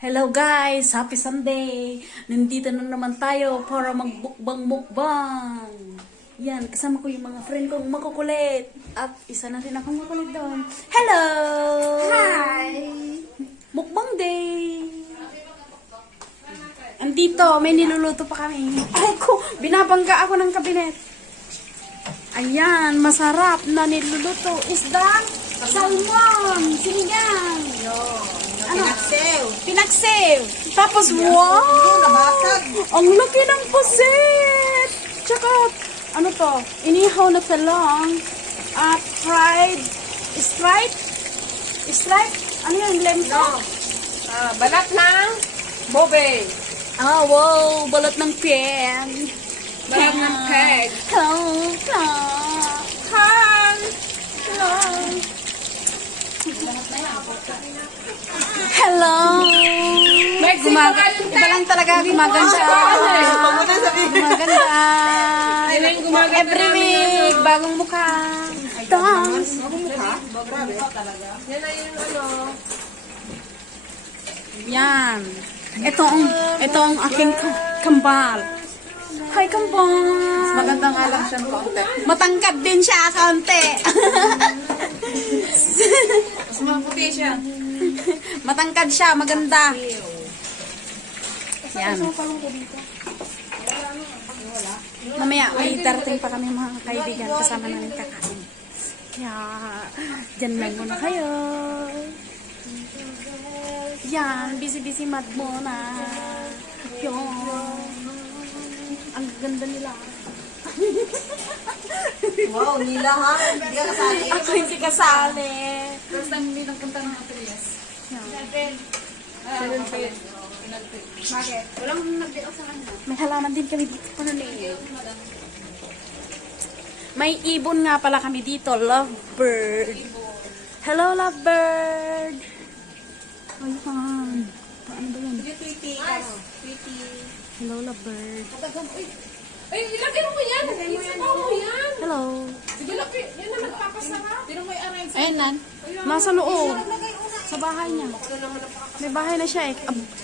Hello guys! Happy Sunday! Nandito na naman tayo para magbukbang-mukbang. Yan, kasama ko yung mga friend kong makukulit. At isa na rin akong makulit doon. Hello! Hi! Mukbang day! Andito, may niluluto pa kami. Ay ko, binabangga ako ng kabinet. Ayan, masarap na niluluto. Isda, salmon, sinigang. Ano? Pinaksew. Tapos, wow! Ang laki ng pusit! Tsaka, ano to? Inihaw na talong. At fried, stripe? Ano yun? Lento? Balat ng bobe. Ah, wow! Balat ng pen. Balat ng peg. Hello. Hello! Iba lang talaga gumaganda. Gumaganda. Every week, bagong mukha. Dance. Yan na yung ano. Yan. Ito ang aking kambal. Hi, kambal. Maganda nga lang siyang konti. Matangkad din siya, kaunti. Mas maputi siya. Matangkad siya, maganda. Yan. Mamaya, may darating pa kami mga kaibigan kasama namin kakain. Kaya, dyan lang muna kayo. Yan, busy mad muna. Yan. Ang ganda nila. Wow, nila ha? Hindi ka kasali. Ako hindi kasali. First time hindi nagpunta ng Atrias. Bakit? Walang nag-deal sa kanya. May halaman din kami dito. Ano na yun? May ibon nga pala kami dito. Lovebird. Hello, lovebird. Ayan. Paano ba yun? Tweety. Hello, lovebird. Ay, ilagay mo yan. Isabaw mo yan. Hello. Sige, laki. Yan na nagpapasarap. Pero may arrange. Ayan nan. Nasa loob. Sa bahay niya. May bahay na siya eh.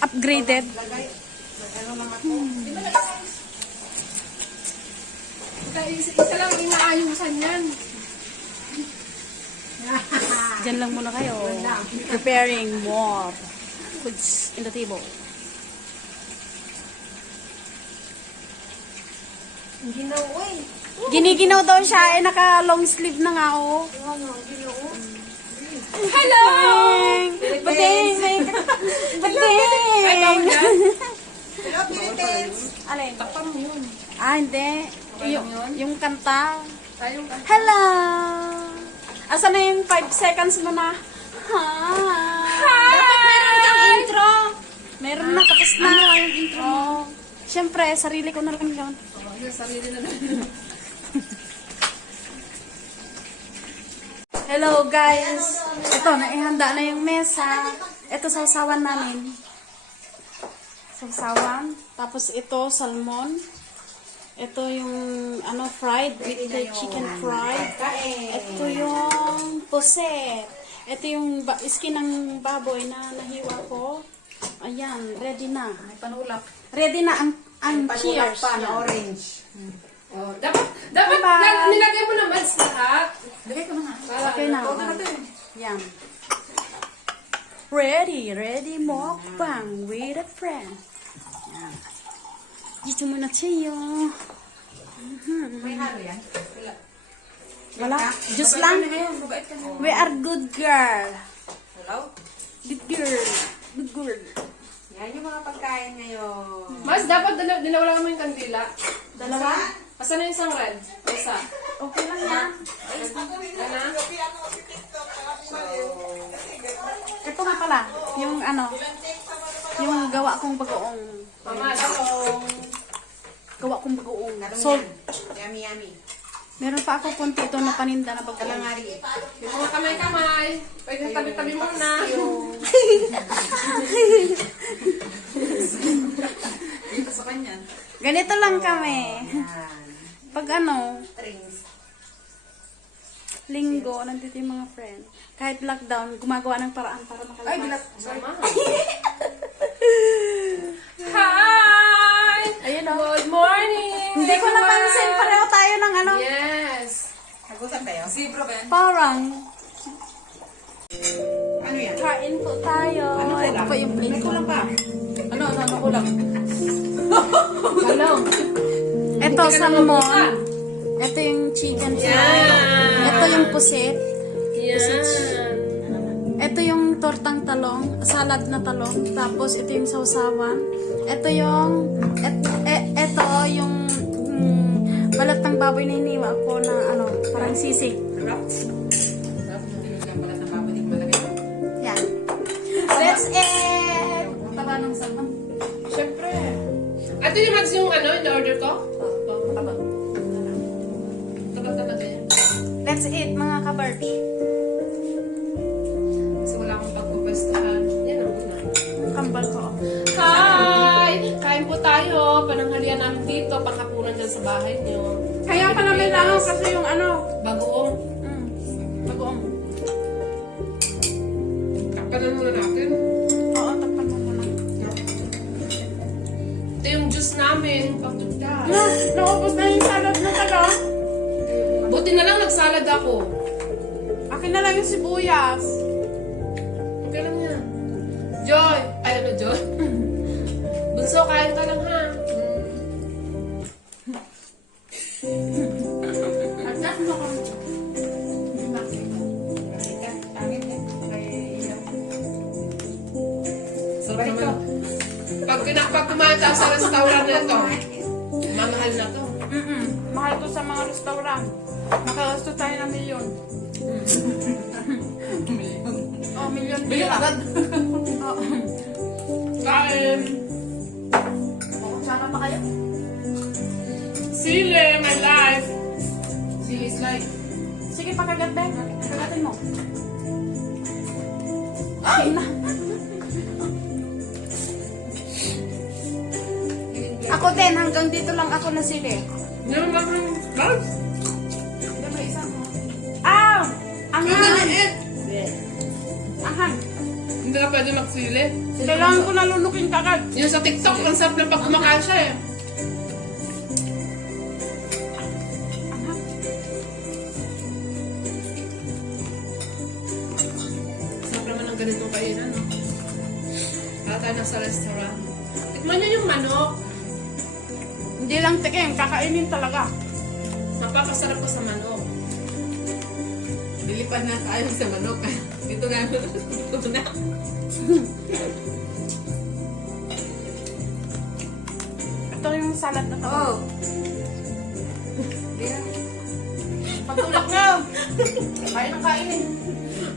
Upgraded. Isa lang inaayusan yan. Diyan lang muna kayo. Preparing more foods in the table. Giniginaw daw siya. Naka long sleeve na nga oh. Hello! Bading! Bading! Hello, Philippines. Alin? Takpan mo yun. Ah, hindi. Yung kanta. Tayong Hello! Asa na yung 5 seconds mo na? Hi! Dapat meron kang intro. Meron na, tapos na. Yung intro mo. Siyempre, sarili ko na lang yun. sarili na lang. Hello guys! Ito, naihanda na yung mesa. Ito, sausawan namin. Sausawan. Tapos ito, salmon. Ito yung, fried. With the chicken fried. Ito yung puset. Ito yung skin ng baboy na nahiwa ko. Ayan, ready na. May panulak. Ready na ang cheers. orange. Oh, dapat Bye-bye. nilagay mo na mas lahat. Lagay ko na nga. Okay na. Yan. Ready, mukbang with a friend. Yan. Dito muna tayo. May halo yan? Wala. Just lang. Mabait ka na. We are good girl. Hello? Good girl. Good girl. Yan yung mga pagkain ngayon. Mas, dapat dinawala mo yung kandila. Dalawa? Asan na yung isang red? Isa. Okay lang yan. Ano? Ito nga pala. Yung yung gawa kong bagoong. Mama, talong. Gawa kong bagoong. So, Yummy. meron pa ako konti ito na paninda na bagoong. Kalangari. Yung mga kamay-kamay. Pwede tabi-tabi muna. Dito sa kanya. Ganito lang kami. Pag linggo, nandito yung mga friend. Kahit lockdown, gumagawa ng paraan para makalabas. Ay, bilat. Sama. Hi! Ayun o. Good morning! Hindi ko napansin. Pareho tayo ng ano. Yes! Nagutan tayo? Zebra ba yan? Parang. Ano yan? Kain po tayo. Ano Ito kulang? po yung plate May ko. kulang pa. Ano kulang? Hello! Ito, salmon. Ito yung chicken fry. Yeah. Ito yung pusit. Yan! Ito yung tortang talong, salad na talong. Tapos ito yung sausawan. Ito yung ito yung balat ng baboy na hiniwa ko na ano, parang sisig. Sarap. Sarap yung binigyan pala ng babalik malagay. Yan. That's it! Taba ng salmon. Siyempre. Ate yung Mads yung ano, yung order ko? Mataba. Tagal talaga yan. That's it, mga kabarb. Kasi wala akong pagpupwestuhan. Yan ang una. Kambal ko. Hi! Kain po tayo. Pananghalian namin dito. Panghapunan dyan sa bahay niyo. Kaya pala may langaw kasi yung ano. Bagoong. Bagoong. Takpanan muna natin. Oo, takpan mo muna. Ito yung juice namin. Pagtugda. Naubos na yung salad na talong. Buti na lang nagsalad ako. Akin na lang yung sibuyas. Okay lang yan. Joy! Ay, ano, Joy? Bunso, kain ka lang, ha? Adjust mo ko. Angin eh. Sarap naman. Pag kumain tayo sa restaurant na ito, mamahal na to. Mahal to sa mga restaurant. Makagasto tayo ng milyon. Oh, milyon Bilhin pira. agad. Oo. Kain! Sana pa kayo? Sile, my life! Sili is life. Sige, pakagat ba? Kagatin mo. Ay! Na. Ako din, hanggang dito lang ako na sili. Hindi naman ang life. Ito ba isa mo? Aw! Anghang! Anghang! Hindi ka pwede magsili. Kailangan ko nalunukin kagad. Yung sa TikTok, ang sarap na pag kumakain siya eh. Anghang. Sarap naman ang ganitong kainan, no? Para tayo nasa restaurant. Tikman niyo yung manok. Hindi lang tikim, kakainin talaga. Napapasarap ko sa manok. Lilipad na tayo sa manok. Ito nga. Ito na. Ito yung salad na to. Oh. Pagtulak na! Kain ng kainin.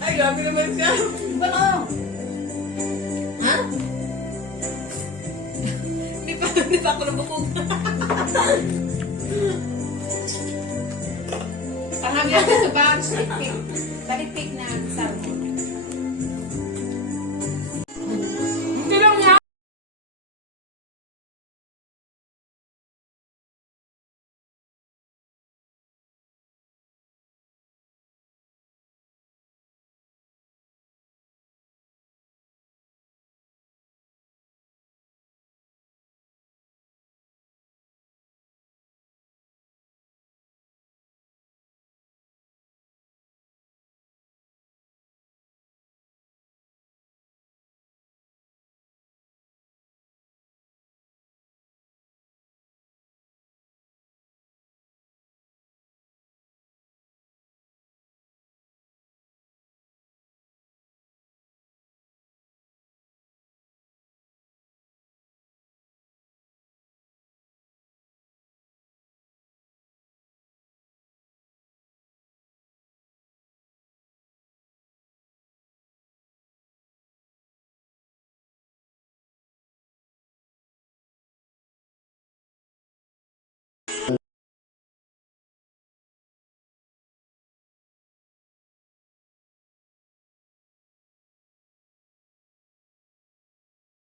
Ay, grabe naman siya. Ano? Ha? Hindi pa ako nabukog. Panghalian ko sa batch. Balik pig na salmon.